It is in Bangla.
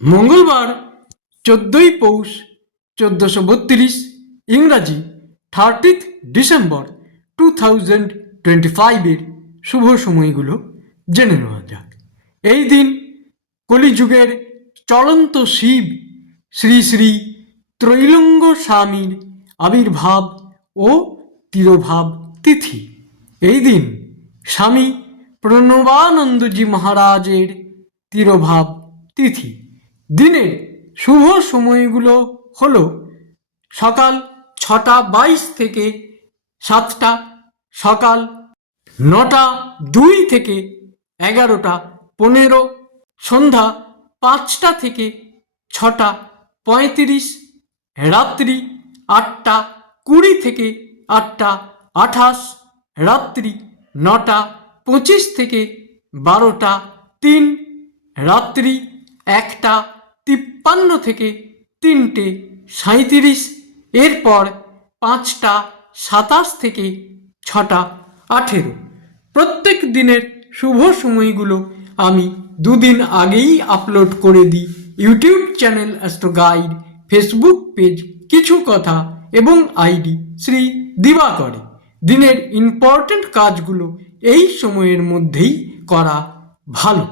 মঙ্গলবার 14ই পৌষ 1432, ইংরাজি 30 ডিসেম্বর 2025 শুভ সময়গুলো জেনে নেওয়া যাক। এই দিন কলিযুগের চলন্ত শিব শ্রী শ্রী ত্রৈলঙ্গ স্বামীর আবির্ভাব ও তিরোভাব তিথি। এই দিন স্বামী প্রণবানন্দজি মহারাজের তিরোভাব তিথি। দিনের শুভ সময়গুলো হল সকাল 6:22 থেকে 7টা, সকাল 9:02 থেকে 11:15, সন্ধ্যা 5টা থেকে 6:35, রাত্রি 8:20 থেকে 8:28, রাত্রি 9:25 থেকে 12:03, রাত্রি 1:53 থেকে 3:37, এরপর 5:27 থেকে 6:18। প্রত্যেক দিনের শুভ সময়গুলো আমি দুদিন আগেই আপলোড করে দিই YouTube channel astro guide, Facebook page কিছু কথা এবং আইডি শ্রী দিবাকরে। দিনের ইম্পর্টেন্ট কাজগুলো এই সময়ের মধ্যেই করা ভালো।